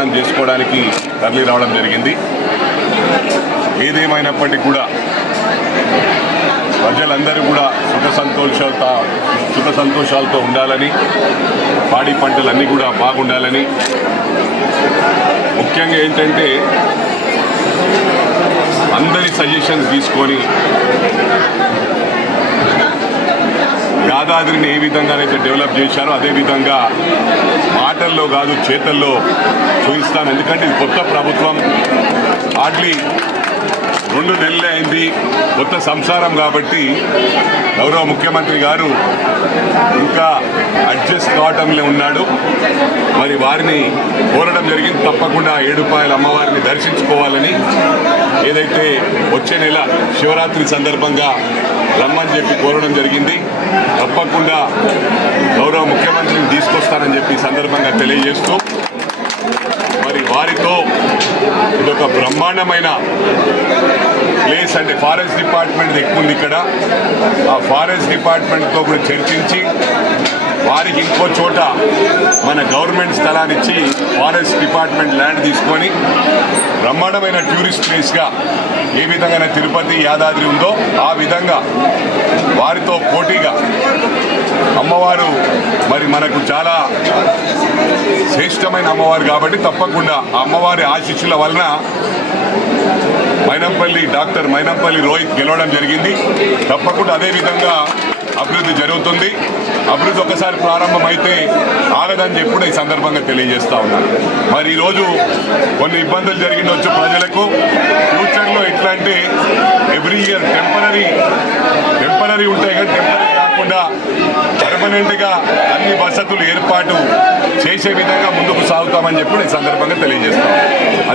దర్శనం చేసుకోవడానికి తరలి రావడం జరిగింది. ఏదేమైనప్పటికీ కూడా ప్రజలందరూ కూడా సుఖ సంతోషాలతో ఉండాలని, పాడి పంటలన్నీ కూడా బాగుండాలని, ముఖ్యంగా ఏంటంటే అందరి సజెషన్స్ తీసుకొని యాదాద్రిని ఏ విధంగానైతే డెవలప్ చేశారో అదేవిధంగా మాటల్లో కాదు చేతల్లో చూపిస్తాం. ఎందుకంటే ఇది కొత్త ప్రభుత్వం, హార్డ్లీ 2 నెలలే అయింది, కొత్త సంసారం కాబట్టి గౌరవ ముఖ్యమంత్రి గారు ఇంకా అడ్జస్ట్ కావటంలో ఉన్నాడు. మరి వారిని కోరడం జరిగింది, తప్పకుండా ఏడుపాయల అమ్మవారిని దర్శించుకోవాలని. ఏదైతే వచ్చే నెల శివరాత్రి సందర్భంగా రమ్మని చెప్పి కోరడం జరిగింది. తప్పకుండా గౌరవ ముఖ్యమంత్రిని తీసుకొస్తానని చెప్పి సందర్భంగా తెలియజేస్తూ, మరి వారితో ఇదొక బ్రహ్మాండమైన ప్లేస్, అంటే ఫారెస్ట్ డిపార్ట్మెంట్ ఎక్కువ ఉంది ఇక్కడ. ఆ ఫారెస్ట్ డిపార్ట్మెంట్తో కూడా చర్చించి వారికి ఇంకో చోట మన గవర్నమెంట్ స్థలాన్ని ఇచ్చి ఫారెస్ట్ డిపార్ట్మెంట్ ల్యాండ్ తీసుకొని బ్రహ్మాండమైన టూరిస్ట్ ప్లేస్గా ఏ విధంగా తిరుపతి యాదాద్రి ఉందో ఆ విధంగా వారితో పోటీగా అమ్మవారు మరి మనకు చాలా శ్రేష్టమైన అమ్మవారు కాబట్టి తప్పకుండా ఆ అమ్మవారి ఆశీస్సుల వలన డాక్టర్ మైనంపల్లి రోహిత్ గెలవడం జరిగింది. తప్పకుండా అదేవిధంగా అభివృద్ధి జరుగుతుంది. అభివృద్ధి ఒకసారి ప్రారంభమైతే ఆగదని చెప్పి ఈ సందర్భంగా తెలియజేస్తా ఉన్నాను. మరి ఈరోజు కొన్ని ఇబ్బందులు జరిగిండొచ్చు ప్రజలకు. ఫ్యూచర్లో ఎట్లా అంటే ఎవ్రీ ఇయర్ టెంపరీ ఉంటాయి, కానీ టెంపరీ కాకుండా పర్మనెంట్గా అన్ని వసతులు ఏర్పాటు చేసే విధంగా ముందుకు సాగుతామని చెప్పి ఈ సందర్భంగా తెలియజేస్తాం.